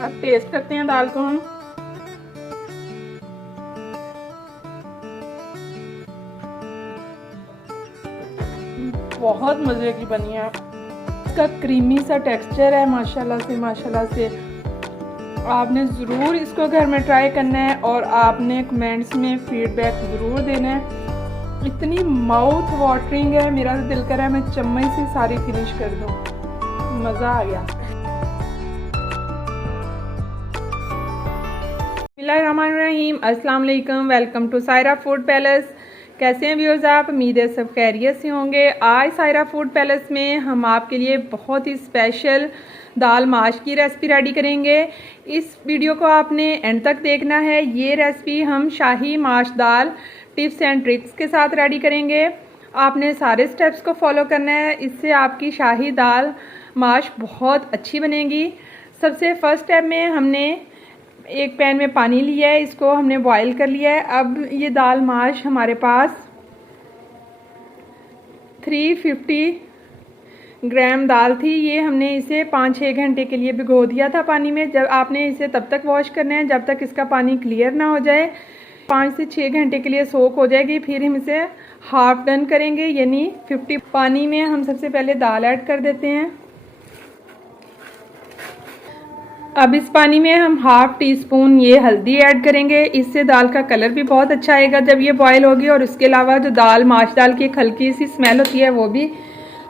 अब टेस्ट करते हैं दाल को हम। बहुत मज़े की बनी है। इसका क्रीमी सा टेक्सचर है माशाल्लाह से। आपने ज़रूर इसको घर में ट्राई करना है और आपने कमेंट्स में फीडबैक ज़रूर देना है। इतनी माउथ वाटरिंग है, मेरा तो दिल कर रहा है मैं चम्मच से सारी फिनिश कर दूँ। मज़ा आ गया। बिस्मिल्लाहिर्रहमानिर्रहीम, अस्सलाम वालेकुम, welcome to Saira food palace. कैसे हैं व्यूअर्स आप? उम्मीद है सब खैरियत से होंगे। आज सायरा फूड पैलेस में हम आपके लिए बहुत ही स्पेशल दाल माश की रेसिपी रेडी करेंगे। इस वीडियो को आपने एंड तक देखना है। ये रेसिपी हम शाही माश दाल टिप्स एंड ट्रिक्स के साथ रेडी करेंगे। आपने सारे स्टेप्स को फॉलो करना है, इससे आपकी शाही दाल माश बहुत अच्छी बनेगी। सबसे फर्स्ट स्टेप में हमने एक पैन में पानी लिया है, इसको हमने बॉईल कर लिया है। अब ये दाल माश हमारे पास 350 ग्राम दाल थी। ये हमने इसे 5-6 घंटे के लिए भिगो दिया था पानी में। जब आपने इसे तब तक वॉश करना है जब तक इसका पानी क्लियर ना हो जाए। 5 से 6 घंटे के लिए सोक हो जाएगी। फिर हम इसे हाफ डन करेंगे, यानी 50 पानी में हम सबसे पहले दाल ऐड कर देते हैं। अब इस पानी में हम हाफ टी स्पून ये हल्दी ऐड करेंगे। इससे दाल का कलर भी बहुत अच्छा आएगा जब ये बॉईल होगी। और उसके अलावा जो दाल माश दाल की एक हल्की सी स्मेल होती है वो भी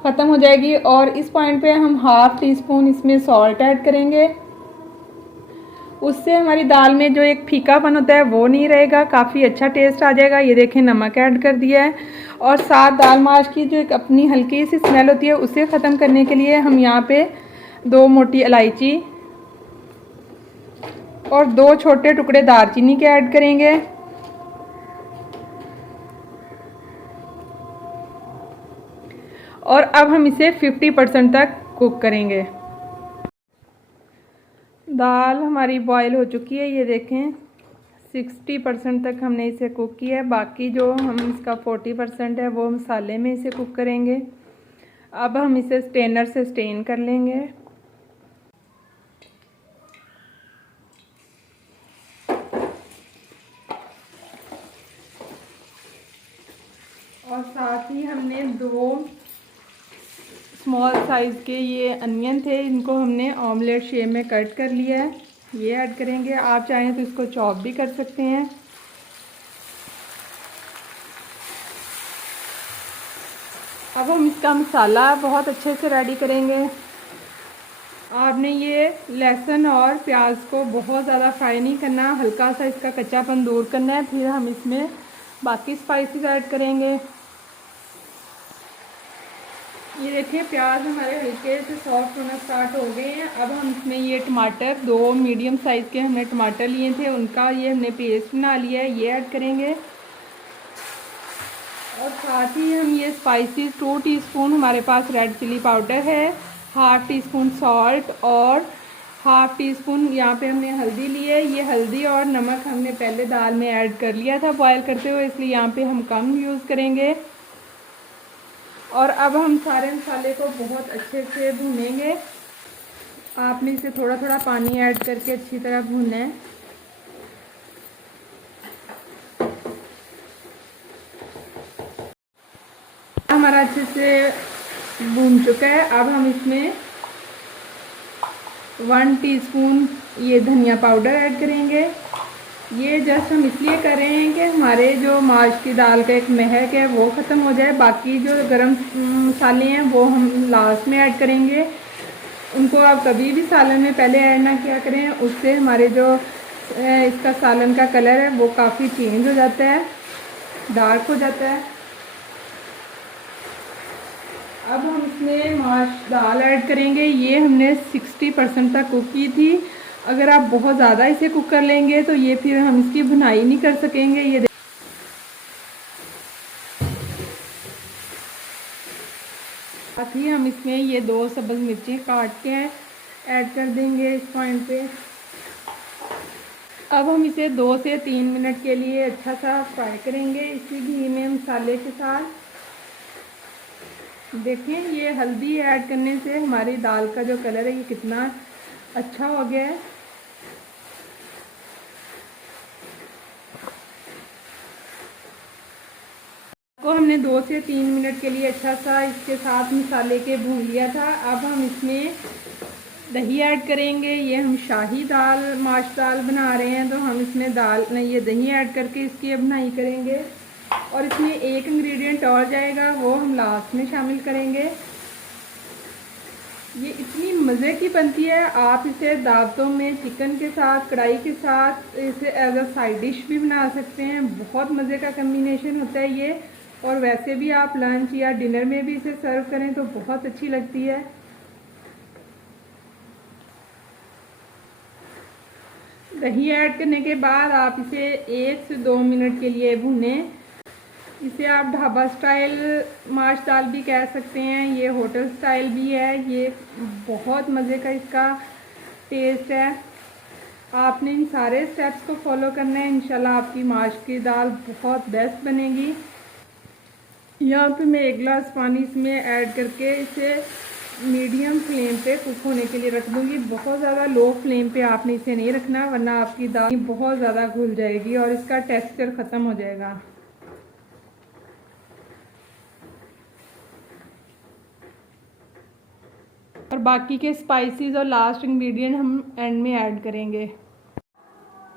ख़त्म हो जाएगी। और इस पॉइंट पे हम हाफ टी स्पून इसमें सॉल्ट ऐड करेंगे। उससे हमारी दाल में जो एक फीकापन होता है वो नहीं रहेगा, काफ़ी अच्छा टेस्ट आ जाएगा। ये देखें, नमक ऐड कर दिया है। और साथ दाल माश की जो एक अपनी हल्की सी स्मेल होती है उसे ख़त्म करने के लिए हम यहाँ पे 2 मोटी इलायची और 2 छोटे टुकड़े दालचीनी के ऐड करेंगे। और अब हम इसे 50% तक कुक करेंगे। दाल हमारी बॉईल हो चुकी है, ये देखें 60% तक हमने इसे कुक किया है। बाकी जो हम इसका 40% है वो मसाले में इसे कुक करेंगे। अब हम इसे स्ट्रेनर से स्ट्रेन कर लेंगे। और साथ ही हमने 2 स्मॉल साइज़ के ये अनियन थे, इनको हमने ऑमलेट शेप में कट कर लिया है, ये ऐड करेंगे। आप चाहें तो इसको चॉप भी कर सकते हैं। अब हम इसका मसाला बहुत अच्छे से रेडी करेंगे। आपने ये लहसुन और प्याज को बहुत ज़्यादा फ्राई नहीं करना, हल्का सा इसका कच्चापन दूर करना है। फिर हम इसमें बाकी स्पाइसेस ऐड करेंगे। ये देखिए, प्याज हमारे हल्के से सॉफ्ट होना स्टार्ट हो गए हैं। अब हम इसमें ये टमाटर 2 मीडियम साइज़ के हमने टमाटर लिए थे, उनका ये हमने पेस्ट बना लिया है, ये ऐड करेंगे। और साथ ही हम ये स्पाइसेस 2 टीस्पून हमारे पास रेड चिली पाउडर है, हाफ टी स्पून सॉल्ट और हाफ टी स्पून यहाँ पे हमने हल्दी ली है। ये हल्दी और नमक हमने पहले दाल में ऐड कर लिया था बॉयल करते हुए, इसलिए यहाँ पे हम कम यूज़ करेंगे। और अब हम सारे मसाले को बहुत अच्छे से भूनेंगे। आपने इसे थोड़ा थोड़ा पानी ऐड करके अच्छी तरह भूनना है। हमारा अच्छे से भून चुका है। अब हम इसमें 1 टीस्पून ये धनिया पाउडर ऐड करेंगे। ये जस्ट हम इसलिए कर रहे हैं कि हमारे जो माश की दाल का एक महक है वो ख़त्म हो जाए। बाकी जो गरम मसाले हैं वो हम लास्ट में ऐड करेंगे। उनको आप कभी भी सालन में पहले ऐड ना किया करें, उससे हमारे जो इसका सालन का कलर है वो काफ़ी चेंज हो जाता है, डार्क हो जाता है। अब हम इसमें माश दाल ऐड करेंगे। ये हमने 60% तक कुक की थी। अगर आप बहुत ज़्यादा इसे कुक कर लेंगे तो ये फिर हम इसकी भुनाई नहीं कर सकेंगे। ये साथ ही हम इसमें ये 2 सब्ज़ मिर्ची काट के ऐड कर देंगे इस पॉइंट पे। अब हम इसे 2 से 3 मिनट के लिए अच्छा सा फ्राई करेंगे इसी घी में मसाले के साथ। देखें, ये हल्दी ऐड करने से हमारी दाल का जो कलर है ये कितना अच्छा हो गया है। इसको हमने 2 से 3 मिनट के लिए अच्छा सा इसके साथ मसाले के भून लिया था। अब हम इसमें दही ऐड करेंगे। ये हम शाही दाल माश दाल बना रहे हैं, तो हम इसमें ये दही ऐड करके इसकी अब बुनाई करेंगे। और इसमें एक इंग्रेडिएंट और जाएगा, वो हम लास्ट में शामिल करेंगे। ये इतनी मज़े की बनती है, आप इसे दावतों में चिकन के साथ, कढ़ाई के साथ इसे एज अ साइड डिश भी बना सकते हैं। बहुत मज़े का कम्बिनेशन होता है ये। और वैसे भी आप लंच या डिनर में भी इसे सर्व करें तो बहुत अच्छी लगती है। दही ऐड करने के बाद आप इसे 1 से 2 मिनट के लिए भूनें। इसे आप ढाबा स्टाइल माश दाल भी कह सकते हैं, ये होटल स्टाइल भी है। ये बहुत मज़े का इसका टेस्ट है। आपने इन सारे स्टेप्स को फॉलो करना है, इंशाल्लाह आपकी माश की दाल बहुत बेस्ट बनेगी। यहाँ पे मैं 1 गिलास पानी इसमें ऐड करके इसे मीडियम फ्लेम पे कुक होने के लिए रख दूँगी। बहुत ज़्यादा लो फ्लेम पे आपने इसे नहीं रखना, वरना आपकी दाल बहुत ज़्यादा घुल जाएगी और इसका टेक्सचर ख़त्म हो जाएगा। और बाकी के स्पाइसेस और लास्ट इंग्रेडिएंट हम एंड में ऐड करेंगे।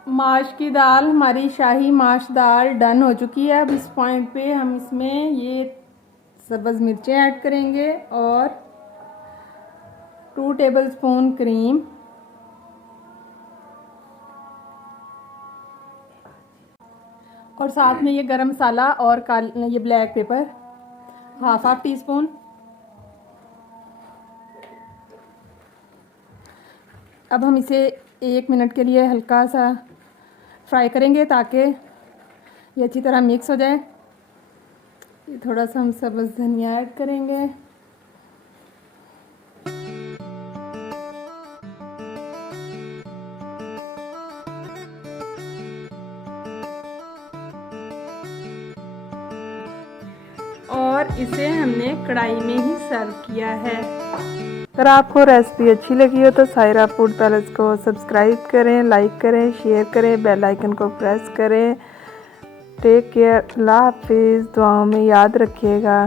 माश की दाल, हमारी शाही माश दाल डन हो चुकी है। अब इस पॉइंट पे हम इसमें ये सब्ज़ मिर्चें ऐड करेंगे और 2 टेबलस्पून क्रीम और साथ में ये गरम मसाला और ये black pepper half tea spoon. अब हम इसे 1 मिनट के लिए हल्का सा फ्राई करेंगे ताकि ये अच्छी तरह मिक्स हो जाए। ये थोड़ा सा हम सब्ज़ धनिया ऐड करेंगे। और इसे हमने कढ़ाई में ही सर्व किया है। अगर आपको रेसिपी अच्छी लगी हो तो सायरा फूड पैलेस को सब्सक्राइब करें, लाइक करें, शेयर करें, बेल आइकन को प्रेस करें। टेक केयर, अल्लाह हाफिज़। दुआओं में याद रखिएगा।